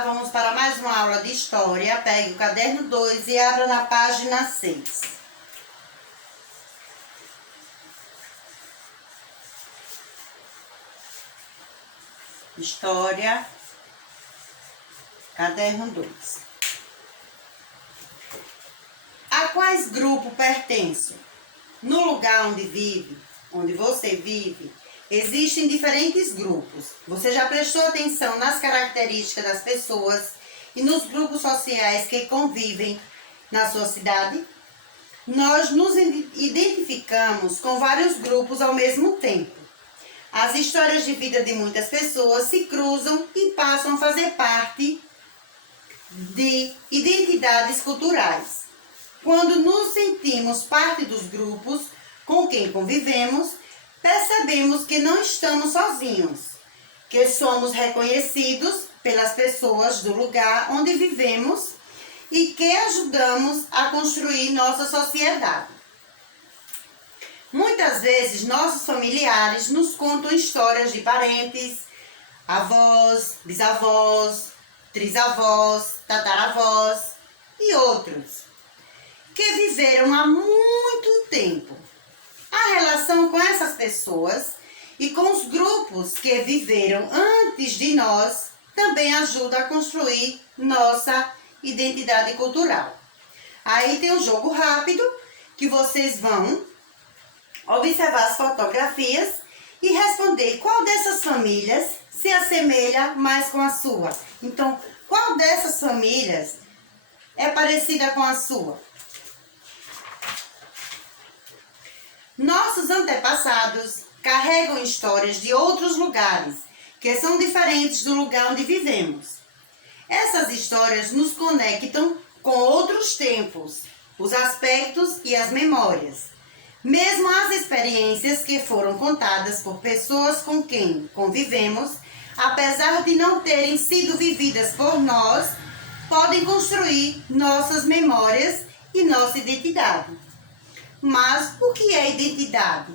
Olá, vamos para mais uma aula de História. Pegue o caderno 2 e abra na página 6. História, caderno 2. A quais grupo pertenço? No lugar onde você vive, existem diferentes grupos. Você já prestou atenção nas características das pessoas e nos grupos sociais que convivem na sua cidade? Nós nos identificamos com vários grupos ao mesmo tempo. As histórias de vida de muitas pessoas se cruzam e passam a fazer parte de identidades culturais. Quando nos sentimos parte dos grupos com quem convivemos, percebemos que não estamos sozinhos, que somos reconhecidos pelas pessoas do lugar onde vivemos e que ajudamos a construir nossa sociedade. Muitas vezes, nossos familiares nos contam histórias de parentes, avós, bisavós, trisavós, tataravós e outros, que viveram há muito tempo. A relação com essas pessoas e com os grupos que viveram antes de nós também ajuda a construir nossa identidade cultural. Aí tem um jogo rápido que vocês vão observar as fotografias e responder qual dessas famílias se assemelha mais com a sua. Então, qual dessas famílias é parecida com a sua? Nossos antepassados carregam histórias de outros lugares, que são diferentes do lugar onde vivemos. Essas histórias nos conectam com outros tempos, os aspectos e as memórias. Mesmo as experiências que foram contadas por pessoas com quem convivemos, apesar de não terem sido vividas por nós, podem construir nossas memórias e nossa identidade. Mas o que é identidade?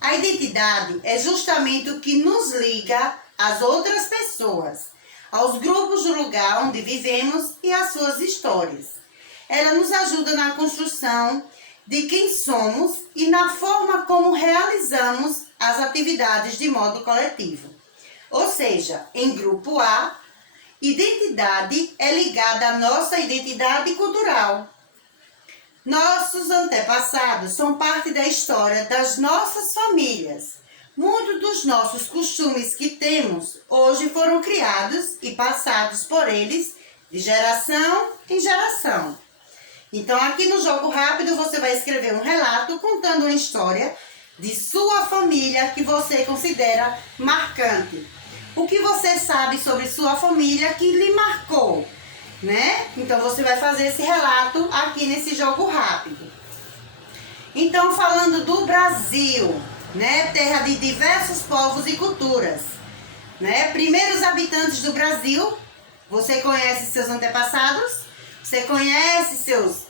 A identidade é justamente o que nos liga às outras pessoas, aos grupos do lugar onde vivemos e às suas histórias. Ela nos ajuda na construção de quem somos e na forma como realizamos as atividades de modo coletivo. Ou seja, em grupo A, identidade é ligada à nossa identidade cultural. Nossos antepassados são parte da história das nossas famílias. Muitos dos nossos costumes que temos hoje foram criados e passados por eles de geração em geração. Então, aqui no jogo rápido, você vai escrever um relato contando uma história de sua família que você considera marcante. O que você sabe sobre sua família que lhe marcou, né? Então, você vai fazer esse relato aqui nesse jogo rápido. Então, falando do Brasil, né? Terra de diversos povos e culturas, né? Primeiros habitantes do Brasil, você conhece seus antepassados? Você conhece seus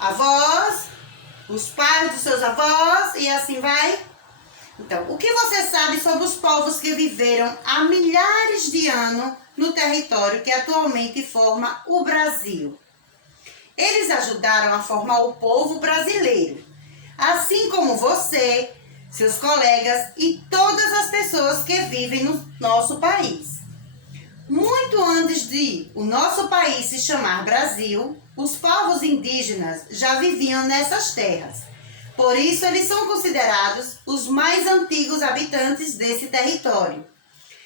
avós, os pais dos seus avós e assim vai? Então, o que você sabe sobre os povos que viveram há milhares de anos no território que atualmente forma o Brasil? Eles ajudaram a formar o povo brasileiro, assim como você, seus colegas e todas as pessoas que vivem no nosso país. Muito antes de o nosso país se chamar Brasil, os povos indígenas já viviam nessas terras. Por isso, eles são considerados os mais antigos habitantes desse território.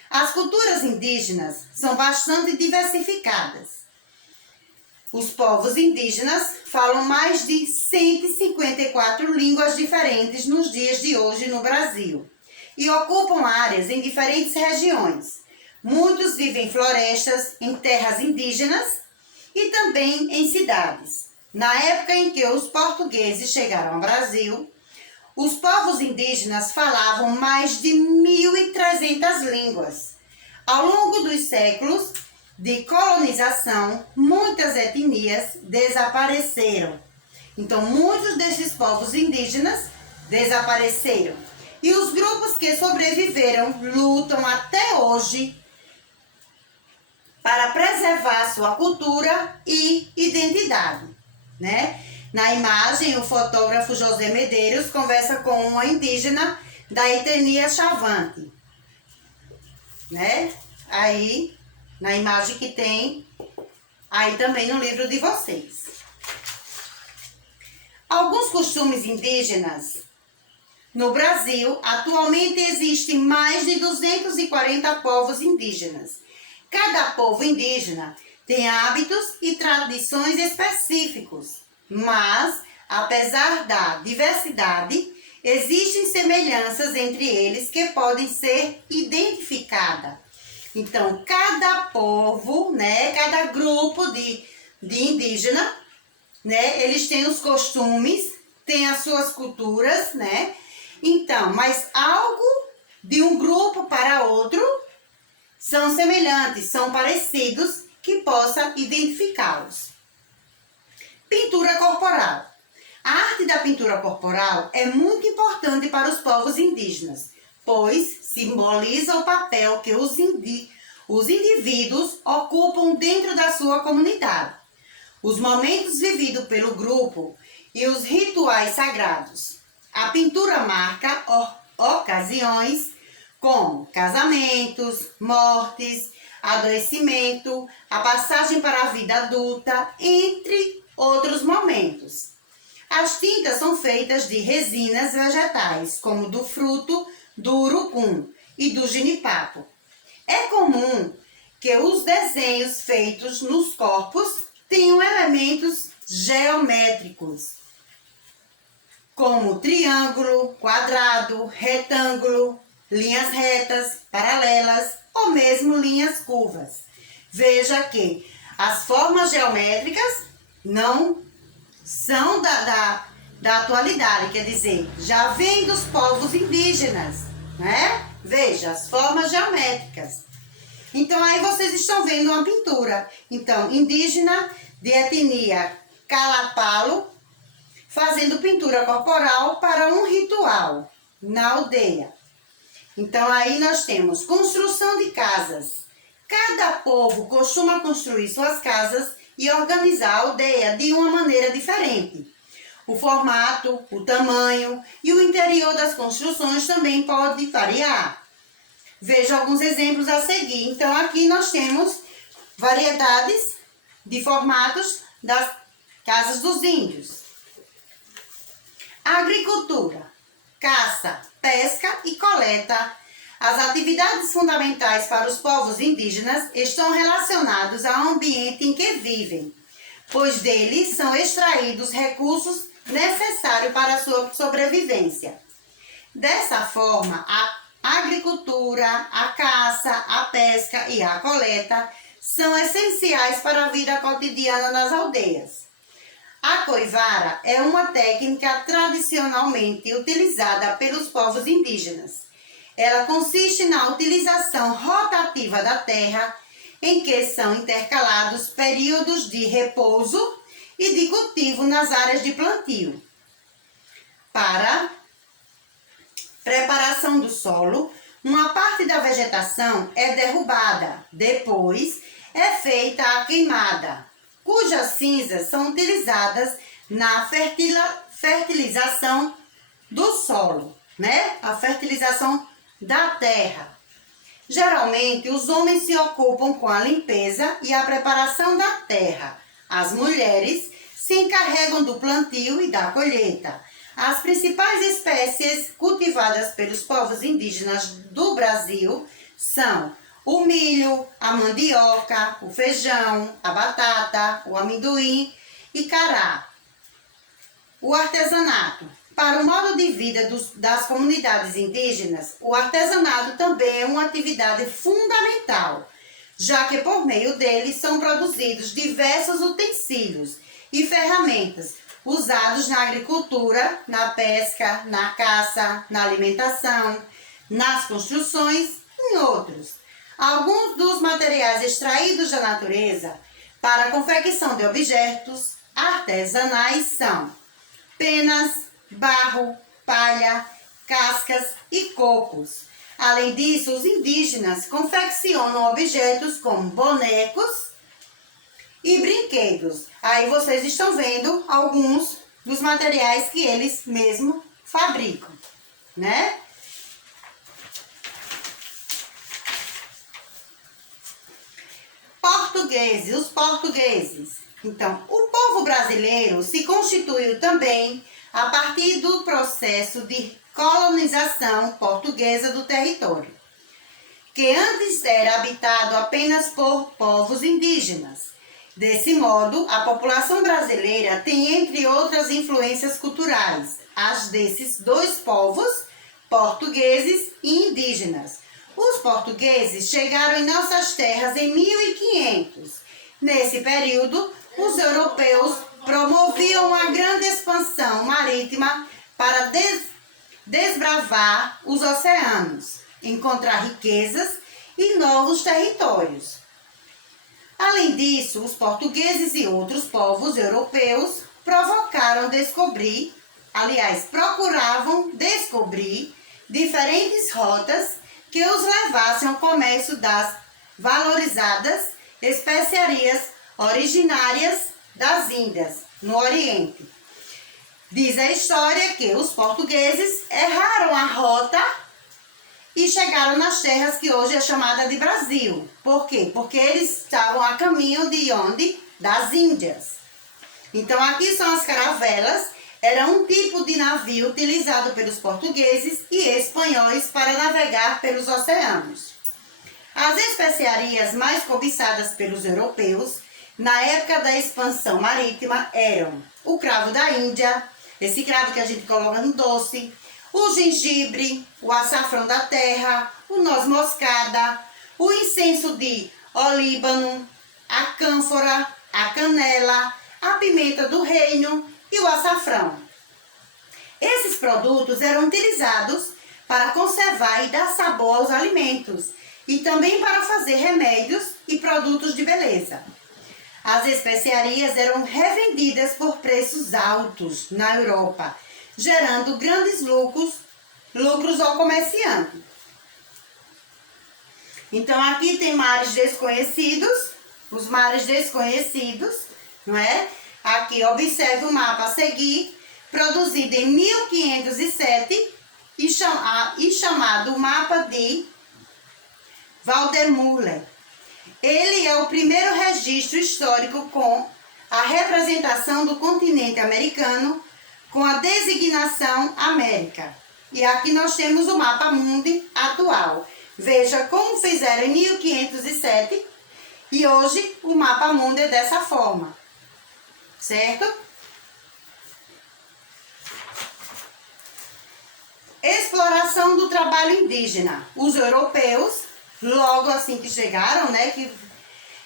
As culturas indígenas são bastante diversificadas. Os povos indígenas falam mais de 154 línguas diferentes nos dias de hoje no Brasil e ocupam áreas em diferentes regiões. Muitos vivem em florestas, em terras indígenas e também em cidades. Na época em que os portugueses chegaram ao Brasil, os povos indígenas falavam mais de 1.300 línguas. Ao longo dos séculos de colonização, muitas etnias desapareceram. Então, muitos desses povos indígenas desapareceram. E os grupos que sobreviveram lutam até hoje para preservar sua cultura e identidade, né? Na imagem, o fotógrafo José Medeiros conversa com uma indígena da etnia Chavante, né? Aí, na imagem que tem aí também no livro de vocês. Alguns costumes indígenas. No Brasil, atualmente existem mais de 240 povos indígenas. Cada povo indígena tem hábitos e tradições específicos, mas, apesar da diversidade, existem semelhanças entre eles que podem ser identificadas. Então, cada povo, né, cada grupo de indígena, né, eles têm os costumes, têm as suas culturas, né? Então, mas algo de um grupo para outro são semelhantes, são parecidos, que possa identificá-los. Pintura corporal. A arte da pintura corporal é muito importante para os povos indígenas, pois simboliza o papel que os indivíduos ocupam dentro da sua comunidade, os momentos vividos pelo grupo e os rituais sagrados. A pintura marca ocasiões como casamentos, mortes, adoecimento, a passagem para a vida adulta, entre outros momentos. As tintas são feitas de resinas vegetais, como do fruto do urucum e do jenipapo. É comum que os desenhos feitos nos corpos tenham elementos geométricos, como triângulo, quadrado, retângulo, linhas retas, paralelas ou mesmo linhas curvas. Veja que as formas geométricas não são da atualidade, quer dizer, já vem dos povos indígenas, né? Veja, as formas geométricas. Então, aí vocês estão vendo uma pintura. Então, indígena de etnia Calapalo, fazendo pintura corporal para um ritual na aldeia. Então, aí nós temos construção de casas. Cada povo costuma construir suas casas e organizar a aldeia de uma maneira diferente. O formato, o tamanho e o interior das construções também pode variar. Veja alguns exemplos a seguir. Então, aqui nós temos variedades de formatos das casas dos índios. Agricultura, caça, pesca e coleta. As atividades fundamentais para os povos indígenas estão relacionadas ao ambiente em que vivem, pois deles são extraídos recursos necessários para a sua sobrevivência. Dessa forma, a agricultura, a caça, a pesca e a coleta são essenciais para a vida cotidiana nas aldeias. A coivara é uma técnica tradicionalmente utilizada pelos povos indígenas. Ela consiste na utilização rotativa da terra, em que são intercalados períodos de repouso e de cultivo nas áreas de plantio. Para preparação do solo, uma parte da vegetação é derrubada, depois é feita a queimada, cujas cinzas são utilizadas na fertilização do solo, né? A fertilização da terra. Geralmente, os homens se ocupam com a limpeza e a preparação da terra. As mulheres se encarregam do plantio e da colheita. As principais espécies cultivadas pelos povos indígenas do Brasil são o milho, a mandioca, o feijão, a batata, o amendoim e cará. O artesanato. Para o modo de vida das comunidades indígenas, o artesanato também é uma atividade fundamental, já que por meio dele são produzidos diversos utensílios e ferramentas usados na agricultura, na pesca, na caça, na alimentação, nas construções e outros. Alguns dos materiais extraídos da natureza para a confecção de objetos artesanais são penas, barro, palha, cascas e cocos. Além disso, os indígenas confeccionam objetos como bonecos e brinquedos. Aí vocês estão vendo alguns dos materiais que eles mesmos fabricam, né? Os portugueses. Então, o povo brasileiro se constituiu também a partir do processo de colonização portuguesa do território, que antes era habitado apenas por povos indígenas. Desse modo, a população brasileira tem, entre outras influências culturais, as desses dois povos, portugueses e indígenas. Os portugueses chegaram em nossas terras em 1500. Nesse período, os europeus promoviam uma grande expansão marítima para desbravar os oceanos, encontrar riquezas e novos territórios. Além disso, os portugueses e outros povos europeus procuravam descobrir diferentes rotas que os levassem ao comércio das valorizadas especiarias originárias das Índias, no Oriente. Diz a história que os portugueses erraram a rota e chegaram nas terras que hoje é chamada de Brasil. Por quê? Porque eles estavam a caminho de onde? Das Índias. Então aqui são as caravelas, era um tipo de navio utilizado pelos portugueses e espanhóis para navegar pelos oceanos. As especiarias mais cobiçadas pelos europeus na época da expansão marítima eram o cravo da Índia, esse cravo que a gente coloca no doce, o gengibre, o açafrão da terra, o noz moscada, o incenso de olíbano, a cânfora, a canela, a pimenta do reino e o açafrão. Esses produtos eram utilizados para conservar e dar sabor aos alimentos e também para fazer remédios e produtos de beleza. As especiarias eram revendidas por preços altos na Europa, gerando grandes lucros ao comerciante. Então aqui tem mares desconhecidos, os mares desconhecidos, não é? Aqui observe o mapa a seguir, produzido em 1507 e chamado Mapa de Vandermeulen. Ele é o primeiro registro histórico com a representação do continente americano com a designação América. E aqui nós temos o mapa mundi atual. Veja como fizeram em 1507 e hoje o mapa mundi é dessa forma, certo? Exploração do trabalho indígena. Os europeus, logo assim que chegaram, né, que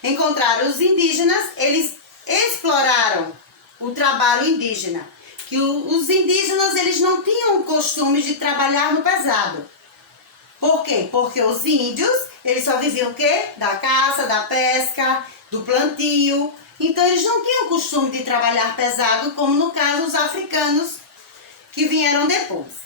encontraram os indígenas, eles exploraram o trabalho indígena. Que os indígenas, eles não tinham o costume de trabalhar no pesado. Por quê? Porque os índios, eles só viviam o quê? Da caça, da pesca, do plantio. Então eles não tinham o costume de trabalhar pesado, como no caso os africanos que vieram depois.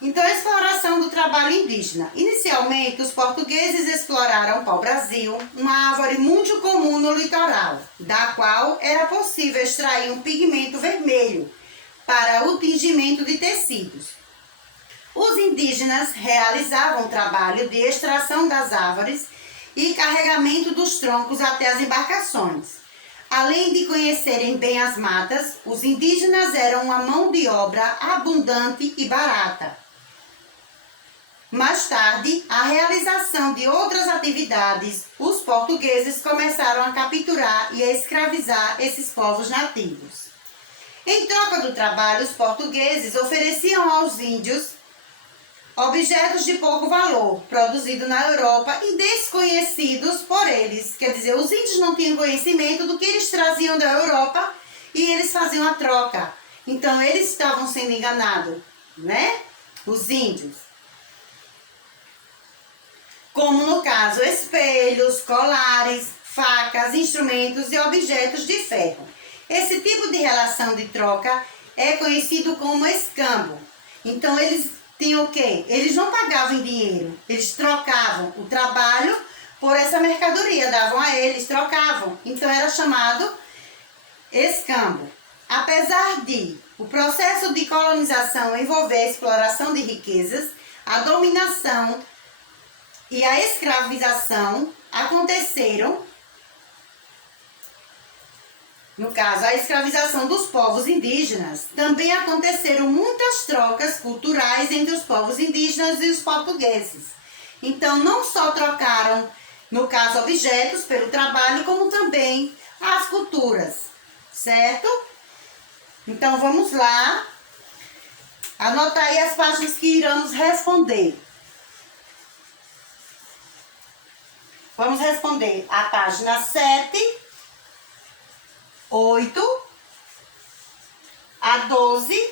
Então, a exploração do trabalho indígena. Inicialmente, os portugueses exploraram o pau-brasil, uma árvore muito comum no litoral, da qual era possível extrair um pigmento vermelho para o tingimento de tecidos. Os indígenas realizavam o trabalho de extração das árvores e carregamento dos troncos até as embarcações. Além de conhecerem bem as matas, os indígenas eram uma mão de obra abundante e barata. Mais tarde, a realização de outras atividades, os portugueses começaram a capturar e a escravizar esses povos nativos. Em troca do trabalho, os portugueses ofereciam aos índios objetos de pouco valor, produzidos na Europa e desconhecidos por eles. Quer dizer, os índios não tinham conhecimento do que eles traziam da Europa e eles faziam a troca. Então, eles estavam sendo enganados, né? Os índios. Como no caso, espelhos, colares, facas, instrumentos e objetos de ferro. Esse tipo de relação de troca é conhecido como escambo. Então, eles tinham o quê? Eles não pagavam em dinheiro, eles trocavam o trabalho por essa mercadoria, davam a eles, trocavam. Então era chamado escambo. Apesar de o processo de colonização envolver a exploração de riquezas, a dominação e a escravização aconteceram. No caso, a escravização dos povos indígenas, também aconteceram muitas trocas culturais entre os povos indígenas e os portugueses. Então, não só trocaram, no caso, objetos pelo trabalho, como também as culturas, certo? Então, vamos lá. Anotar aí as páginas que iremos responder. Vamos responder a página 7, 8, a 12,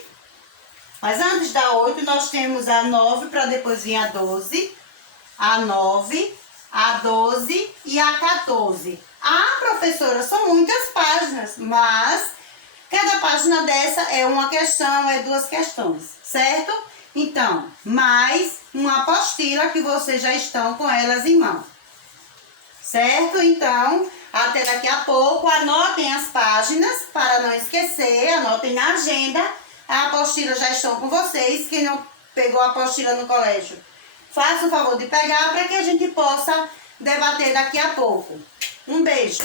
mas antes da 8 nós temos a 9, para depois vir a 12, a 9, a 12 e a 14. Ah, professora, são muitas páginas, mas cada página dessa é uma questão, é 2 questões, certo? Então, mais uma apostila que vocês já estão com elas em mão, certo? Então, até daqui a pouco, anotem as páginas para não esquecer, anotem na agenda. A apostila já estão com vocês. Quem não pegou a apostila no colégio, faça o favor de pegar para que a gente possa debater daqui a pouco. Um beijo!